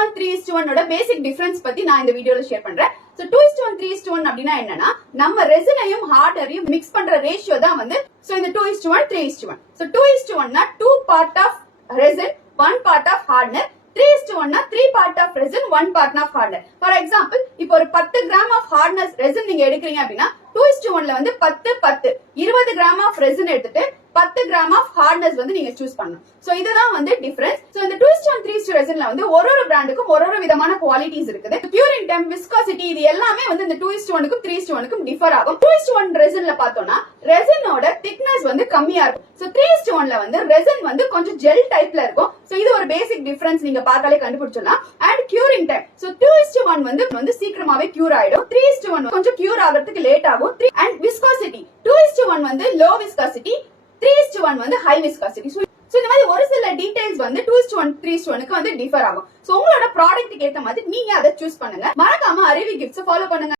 2:1 3:1 பேசிக் difference பத்தி நான் இந்த வீடியோல ஷேர் பண்றேன். சோ 2:1 3:1 அப்படின்னா என்னன்னா நம்ம ரெசினையும் ஹார்டரையும் மிக்ஸ் பண்ற ரேஷியோ தான் வந்து சோ இந்த 2:1 3:1. சோ 2:1 னா 2 part of resin 1 part of hardener, 3:1 னா 3 part of resin 1 part of hardener. For example இப்போ ஒரு 10 கிராம் ஆஃப் ஹார்ட்னஸ் ரெசின் நீங்க எடுக்கிறீங்க அப்படின்னா 2:1 வந்து 10 10 20 கிராம் ஆஃப் ரெசின் எடுத்துட்டு 10 கிராம் ஆஃப் ஹார்ட்னஸ் வந்து நீங்க சூஸ் பண்ணணும். சோ இதுதான் வந்து டிஃபரன்ஸ். சோ இந்த 2:1 3:1 ரெசின்ல வந்து ஒரு பிராண்டுக்கும் ஒரு விதமான குவாலிட்டிஸ் இருக்குது. கியூரிங் டைம், விஸ்காசிட்டி இது எல்லாமே வந்து இந்த 2:1க்கும் 3:1க்கும் டிஃபர் ஆகும். 2:1 ரெசின்ல பார்த்தோம்னா ரெசினோட திக்னஸ் வந்து கம்மியா இருக்கும். சோ 3:1ல வந்து ரெசின் வந்து கொஞ்சம் ஜெல் டைப்ல இருக்கும். சோ இது ஒரு பேசிக் டிஃபரன்ஸ் நீங்க பார்த்தாலே கண்டுபிடிச்சிடலாம். அண்ட் கியூரிங் டைம், சோ 2:1 வந்து சீக்கிரமாவே கியூர் ஆயிடும். 3:1 கொஞ்சம் கியூர் ஆகிறதுக்கு லேட் ஆகும். அண்ட் விஸ்காசிட்டி 2:1 வந்து லோ விஸ்காசிட்டி, 3:1 வந்து ஹை விஸ்காசிட்டி. சோ இந்த மாதிரி ஒரு சில டீடைல்ஸ் வந்து 2:1 3:1க்கு வந்து டிஃபர் ஆகும். சோ உங்களோட ப்ராடக்ட்டுக்கு ஏத்த மாதிரி நீங்க அதை சூஸ் பண்ணுங்க. மறக்காம அறிவி கிஃப்ட்ஸ் ஃபாலோ பண்ணுங்க.